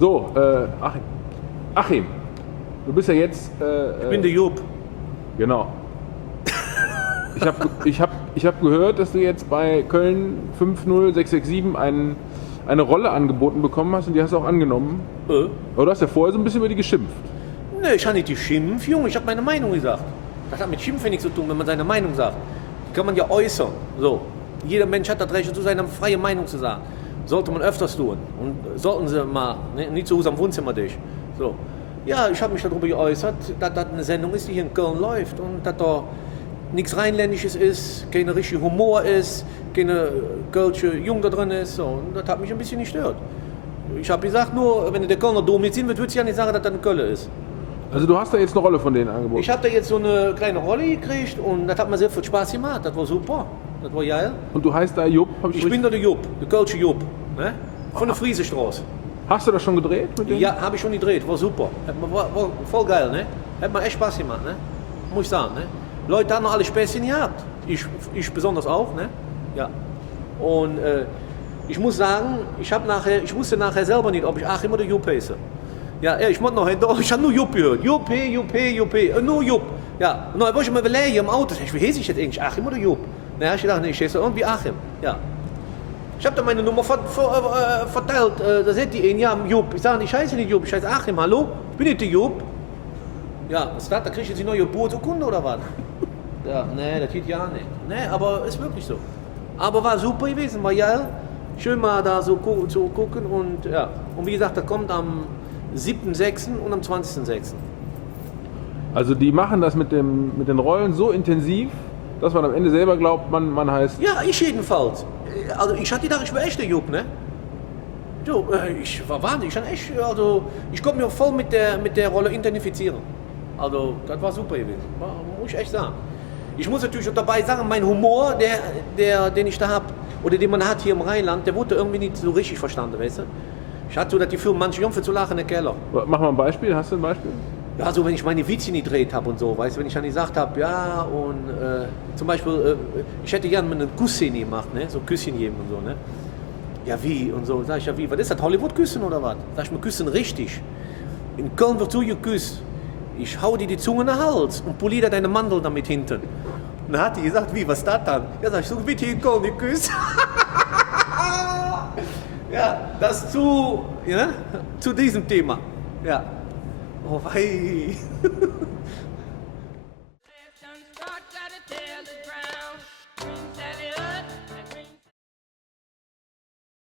So, Achim, du bist ja jetzt... Ich bin der Job. Genau. Ich hab gehört, dass du jetzt bei Köln 50667 eine Rolle angeboten bekommen hast und die hast du auch angenommen. Aber du hast ja vorher so ein bisschen über die geschimpft. Ne, ich habe nicht geschimpft, Junge, ich habe meine Meinung gesagt. Das hat mit Schimpfen nichts zu tun, wenn man seine Meinung sagt. Die kann man ja äußern. So. Jeder Mensch hat das Recht dazu, seine freie Meinung zu sagen. Sollte man öfters tun. Und sollten sie mal, ne, nicht zu Hause am Wohnzimmer dich. So. Ja, ich habe mich darüber geäußert, dass das eine Sendung ist, die hier in Köln läuft und dass da nichts Rheinländisches ist, kein richtiger Humor ist, keine kölsche Jung da drin ist. So. Und das hat mich ein bisschen gestört. Ich habe gesagt, nur wenn der Kölner Dom nicht sehen wird, würde ich ja nicht sagen, dass das eine Köln ist. Also du hast da jetzt eine Rolle von denen angeboten? Ich habe da jetzt so eine kleine Rolle gekriegt und das hat mir sehr viel Spaß gemacht. Das war super. Das war geil. Und du heißt da Jupp? Ich bin da der Jupp, der kölsche Jupp. Ne? Von der Friesestraße. Hast du das schon gedreht mit denen? Ja, habe ich schon gedreht. War super. War voll geil. Ne? Hat mir echt Spaß gemacht. Ne? Muss ich sagen. Ne? Leute haben noch alle Späßchen gehabt. Ich besonders auch. Ne? Ja. Und ich muss sagen, ich wusste nachher selber nicht, ob ich Achim oder Jupp heiße. Ja, ich muss noch, ich habe nur Jupp gehört. Jupp, nur Jupp. Ja, und dann wollte ich mir überlegen im Auto, wie heiße ich jetzt eigentlich, Achim oder Jupp? Na, ja, ich dachte, nee, ich heiße irgendwie Achim. Ja. Ich habe dann meine Nummer verteilt, da sagt die einen, ja, Jupp. Ich sage, ich heiße nicht Jupp, ich heiße Achim, hallo? Ich bin nicht der Jupp. Ja, was ist das, da kriege ich jetzt die neue Geburtsurkunde oder was? Ja, nee, das geht ja nicht. Nee, aber ist wirklich so. Aber war super gewesen, war geil. Schön mal da so zu gucken und ja. Und wie gesagt, das kommt am 7.6. und am 20.6. Also die machen das mit den Rollen so intensiv, dass man am Ende selber glaubt, man heißt... Ja, ich jedenfalls. Also ich hatte gedacht, ich war echt der Jupp, ne? Du, ich war wahnsinnig, ich konnte mich voll mit der Rolle identifizieren. Also das war super gewesen, muss ich echt sagen. Ich muss natürlich auch dabei sagen, mein Humor, den ich da habe, oder den man hat hier im Rheinland, der wurde irgendwie nicht so richtig verstanden, weißt du? Ich hatte so, dass die Firmen manche Jungen zu lachen in der Keller. Mach mal ein Beispiel, hast du ein Beispiel? Ja, so wenn ich meine Witze nicht gedreht habe und so, weißt du, wenn ich dann gesagt habe, ja, und zum Beispiel, ich hätte gerne eine Kussszene gemacht, ne, so Küsschen geben und so, ne. Ja, wie? Und so, sag ich, ja, wie? Was ist das, Hollywood-Küssen oder was? Sag ich mir, Küssen richtig. In Köln wird so geküsst. Ich hau dir die Zunge in den Hals und poliere deine Mandel damit hinten. Und dann hat die gesagt, wie, was ist das dann? Ja, sag ich, so wird hier in Köln geküsst. Ja, das zu diesem Thema. Ja. Oh wei.